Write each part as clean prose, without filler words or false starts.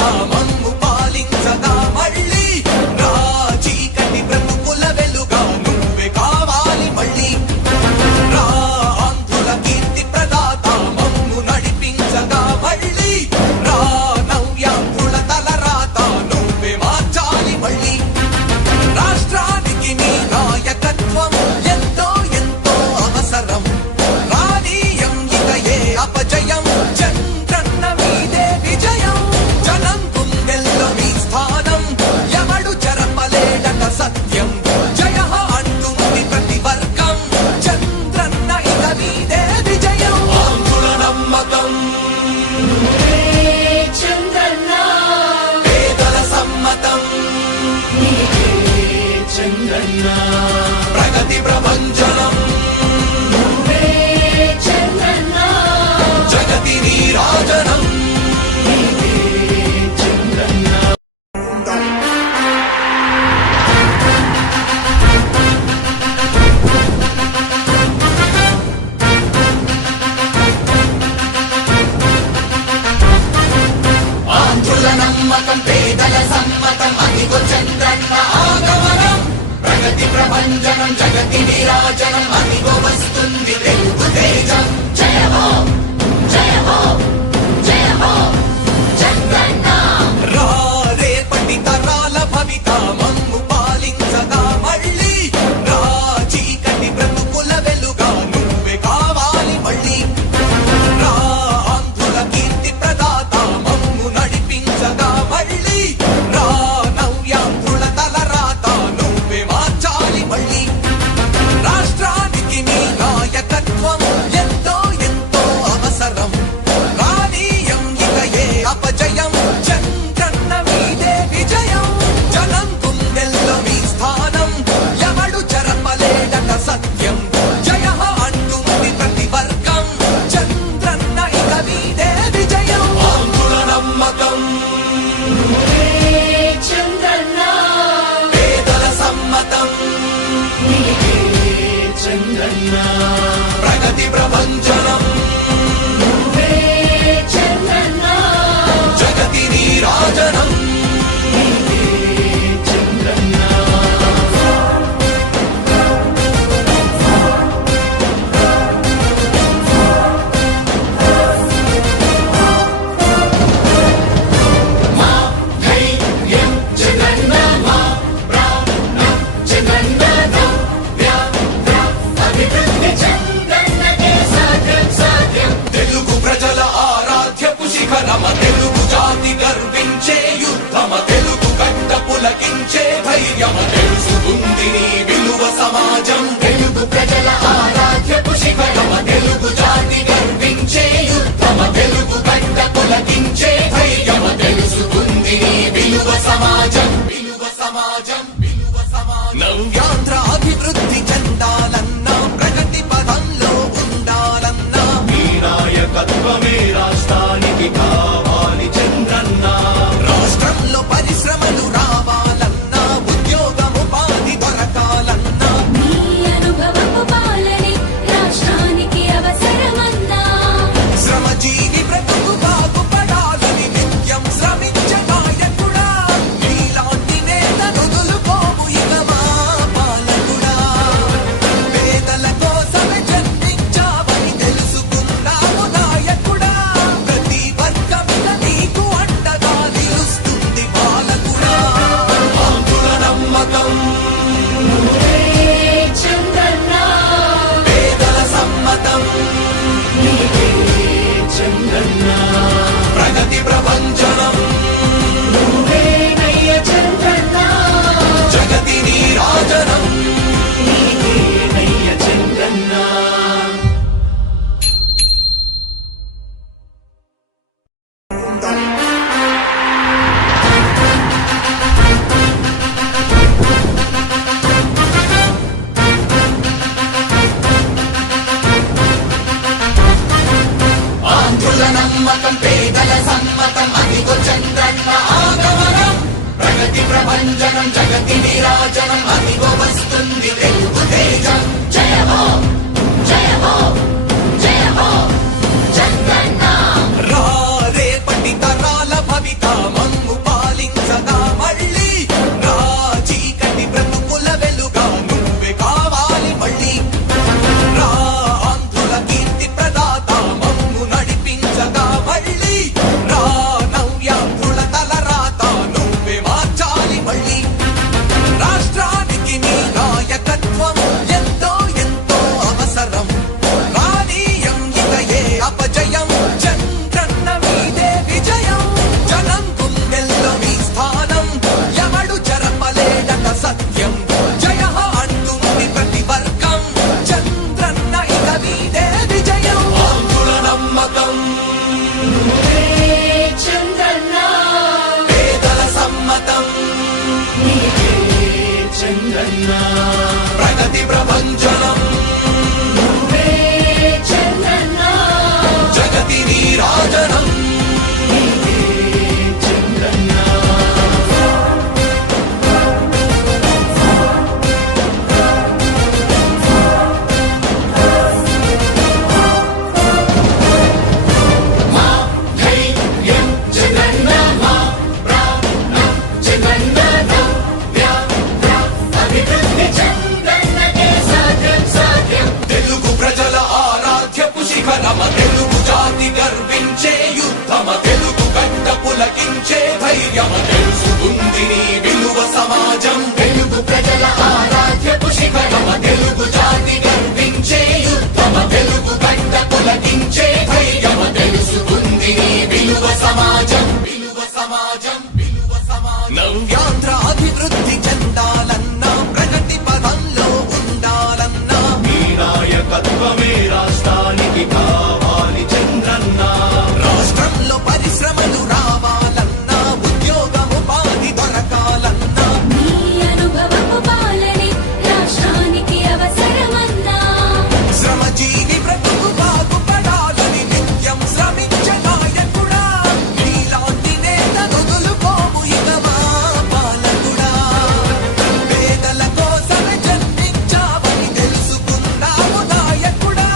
భవిత మమ్ము పాలించగా మళ్ళీ రా చీకటి బ్రతుకుల వెలుగా నువ్వే కావాలి మళ్ళీ రా ఆంధ్రుల కీర్తి ప్రదాత మమ్ము నడిపించగా మళ్ళీ రా నవ్యాంధ్రుల తలరాత నువ్వే మార్చాలి మళ్ళీ రాష్ట్రానికి నీ నాయకత్వం ఎంతో ఎంతో అవసరం రానీయం ఇక ఏ అపజయం చంద్రన్న మీదే విజయం జనం గుండెల్లో మీ స్థానం ఎవడు చెరపలేడట సత్యం జయ అంటుంది ప్రతి వర్గం చంద్రన్న ఇక మీదే విజయం ఆంధ్రుల నమ్మకం చంద్రన్న పేదల సమ్మతం చంద్రన్న ప్రగతి ప్రభంజనం చంద్రన్న జగతి నీరాజనం చంద్రన్న ఆంధ్రుల నమ్మకం పేదల సమ్మతం అదిగో చంద్రన్న ఆగమనం ప్రగతి ప్రభంజనం జగతి నీరాజనం అదిగో వస్తుంది తెలుగు తేజం జయ హో జయ హో జయ హో చంద్రన్న రా రేపటి తరాల భవిత మమ్ము పాలించగా మళ్ళీ రా చీకటి బ్రతుకుల వెలుగా నువ్వే కావాలి మళ్ళీ రా ఆంధ్రుల కీర్తి ప్రదాత మమ్ము నడిపించగా మళ్ళీ రా నవ్యాంధ్రుల తలరాత నువ్వే మార్చాలి మళ్ళీ రాష్ట్రానికి నీ నాయకత్వం ఎంతో ఎంతో అవసరం రానీయం ఇక ఏ అపజయం చంద్రన్న మీదే విజయం జనం గుండెల్లో మీ స్థానం ఎవడు చెరపలేడట సత్యం జయ అంటుంది ప్రతి వర్గం చంద్రన్న ఇక మీదే విజయం ఆంధ్రుల నమ్మకం చంద్రన్న పేదల సమ్మతం చంద్రన్న ప్రగతి ప్రభంజనం చంద్రన్న జగతి నీరాజనం చంద్రన్న మా ధైర్యం చంద్రన్న మా ప్రాణం చంద్రన్న నవ్య అభివృద్ధి చంద్రన్నకే సాధ్యం సాధ్యం తెలుగు ప్రజల ఆరాధ్యపు శిఖరమ తెలుగు జాతి గర్వించే యుద్ధమ తెలుగు గడ్డ పులకించే ధైర్యమ తెలుసుకుంది నీ విలువ సమాజం తెలుగు ప్రజల ఆరాధ్యపు శిఖరమ తెలుగు జాతి గర్వించే యుద్ధమ తెలుగు గడ్డ పులకించే ధైర్యమ తెలుసుకుంది నీ విలువ సమాజం విలువ సమాజం విలువ సమాజం నవ్యాంధ్ర అభివృద్ధి చెందాలన్నా ప్రగతి పదంలో ఉండాలన్నా నీ నాయకత్వమే రాష్ట్రానికి కావాలి చంద్రన్న రాష్ట్రంలో పరిశ్రమలు రావాలన్నా ఉద్యోగం ఉపాధి దొరకాలన్నా నీ అనుభవపు పాలనే రాష్ట్రానికి అవసరమన్నా శ్రమజీవి బ్రతుకు బాగుపడాలని నిత్యం శ్రమించే నాయకుడా నీలాంటి నేత నుదులుకోవు ఇక మా పాలకుడా పేదల కోసమే జన్మించావని తెలుసుకున్నావు నాయకుడా ప్రతి వర్గమిక నీకు అండగా నిలుస్తుంది పాలకుడా ఆంధ్రుల నమ్మకం చంద్రన్న పేదల సమ్మతం చంద్రన్న ప్రగతి ప్రభంజనం నువ్వేనయ్య చంద్రన్న జగతి నీరాజనం నీకేనయ్య చంద్రన్న ఆంధ్రుల నమ్మకం పేదల సమ్మతం అదిగో చంద్రన్న ఆగమనం ప్రగతి ప్రభంజనం జగతి నీరాజనం అదిగో వస్తుంది తెలుగు తేజం జయ హో జయ హో జయ హో చంద్రన్న రా రేపటి తరాల భవిత చంద్రన్న ప్రగతి ప్రభంజనం నువ్వే చంద్రన్న జగతి నీరాజనం చంద్రన్న మా ధైర్యం చంద్రన్న మా ప్రాణం చంద్రన్న నవ్య అభివృద్ధి చంద్రన్నకే సాధ్యం సాధ్యం తెలుగు ప్రజల ఆరాధ్యపు శిఖరమ తెలుగు జాతి గర్వించే యుద్ధమ తెలుగు గడ్డ పులకించే ధైర్యమ తెలుసుకుంది నీ విలువ సమాజం తెలుగు ప్రజల ఆరాధ్యపు శిఖరమ తెలుగు జాతి గర్వించే యుద్ధమ తెలుగు గడ్డ పులకించే ధైర్యమ తెలుసుకుంది నీ విలువ సమాజం విలువ సమాజం విలువ సమాజం నవ్యాంధ్ర అభివృద్ధి చెందాలన్నా ప్రగతి పదంలో ఉండాలన్నా నీ నాయకత్వమే రాష్ట్రానికి కావాలి చంద్రన్న రాష్ట్రంలో పరిశ్రమలు రావాలన్నా ఉద్యోగం ఉపాధి దొరకాలన్నా నీ అనుభవపు పాలనే రాష్ట్రానికి అవసరమన్నా శ్రమజీవి బ్రతుకు బాగుపడాలని నిత్యం శ్రమించే నాయకుడా నీలాంటి నేత వదులుకోము ఇక మా పాలకుడా పేదల కోసమే జన్మించావని తెలుసుకున్నావు నాయకుడా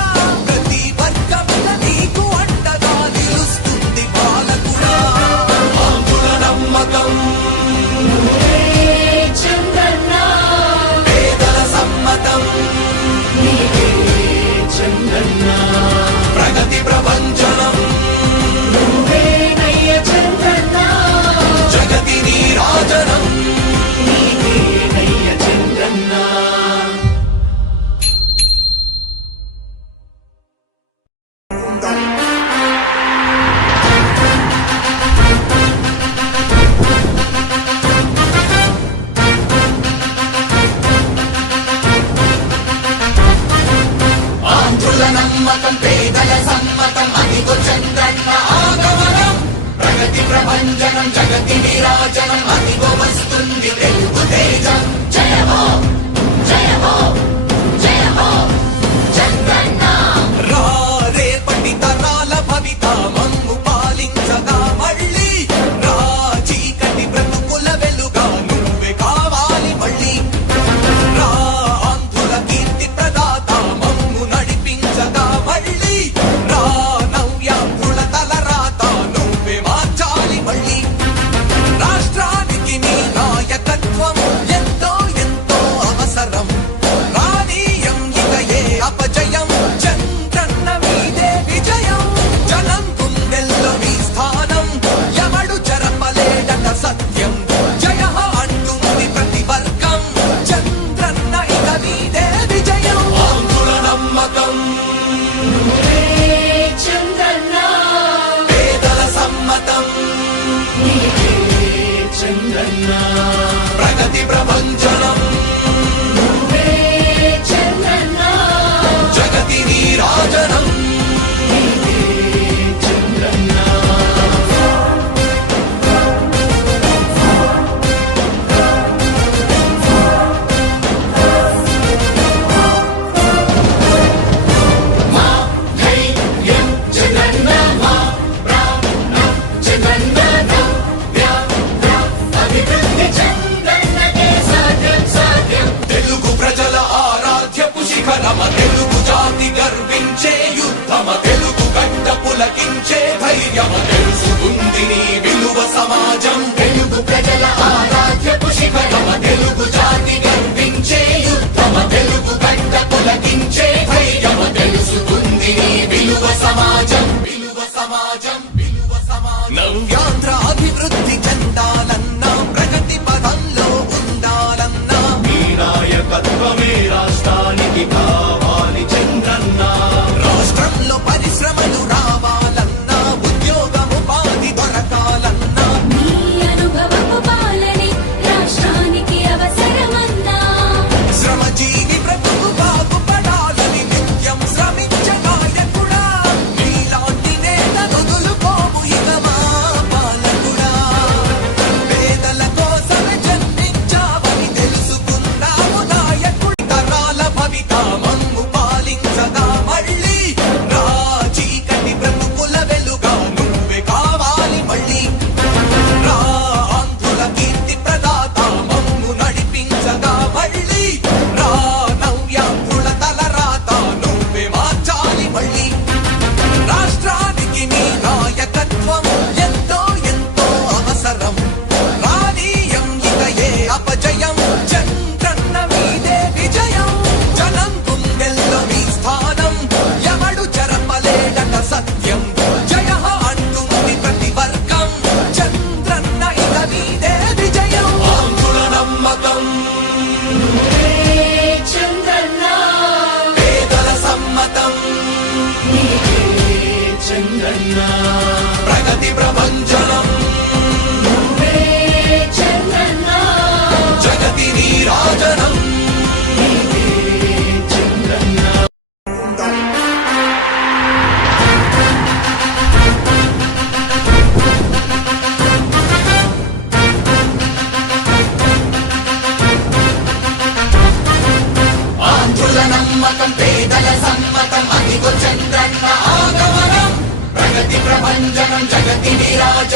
ప్రతి వర్గమున నీకు అండగా నిలుస్తుంది పాలకుడా ఆంధ్రుల నమ్మకం నువ్వే చంద్రన్న పేదల సమ్మతం నీవే చంద్రన్న ప్రగతి ప్రభంజనం నువ్వే నయ్య చంద్రన్న జగతి నీరాజనం నయ్య చంద్రన్న ఆంధ్రుల నమ్మకం పేదల సమ్మతం అదిగో చంద్రన్న ఆగమనం ప్రగతి ప్రభంజనం జగతి నీరాజనం అదిగో వస్తుంది తెలుగు తేజం జయ హో జయ హో జయ హో చంద్రన్న రా రేపటి తరాల భవిత మమ్ము పాలించగా మళ్ళీ రా చీకటి బ్రతుకుల వెలుగా నువ్వే కావాలి మళ్ళీ రా ఆంధ్రుల కీర్తి ప్రదాత మమ్ము నడిపించగా మళ్ళీ రా నవ్యాంధ్రుల తలరాత నువ్వే మార్చాలి మళ్ళీ రాష్ట్రానికి నీ నాయకత్వం ఎంతో ఎంతో అవసరం రానీయం ఇక ఏ అపజయం చంద్రన్న మీదే విజయం జనం గుండెల్లో మీ స్థానం ఎవడు చెరపలేడట సత్యం జయ అంటుంది ప్రతి వర్గం చంద్రన్న ఇక మీదే విజయం ఆంధ్రుల నమ్మకం నువ్వే చంద్రన్న పేదల సమ్మతం నీవే చంద్రన్న ప్రగతి ప్రభంజనం నువ్వే చంద్రన్న జగతి నీరాజనం చంద్రన్న మా ధైర్యం చంద్రన్న మా ప్రాణం చంద్రన్న నవ్య అభివృద్ధి చంద్రన్నకే సాధ్యం సాధ్యం తెలుగు ప్రజల ఆరాధ్యపు శిఖరమ తెలుగు జాతి గర్వించే యుద్ధమ తెలుగు గడ్డ పులకించే ధైర్యమ తెలుసుకుంది నీ విలువ సమాజం తెలుగు ప్రజల ఆరాధ్యపు శిఖరమ తెలుగు జాతి గర్వించే యుద్ధమ తెలుగు గడ్డ పులకించే ధైర్యమ తెలుసుకుంది నీ విలువ సమాజం విలువ సమాజం విలువ సమాజం నవ్య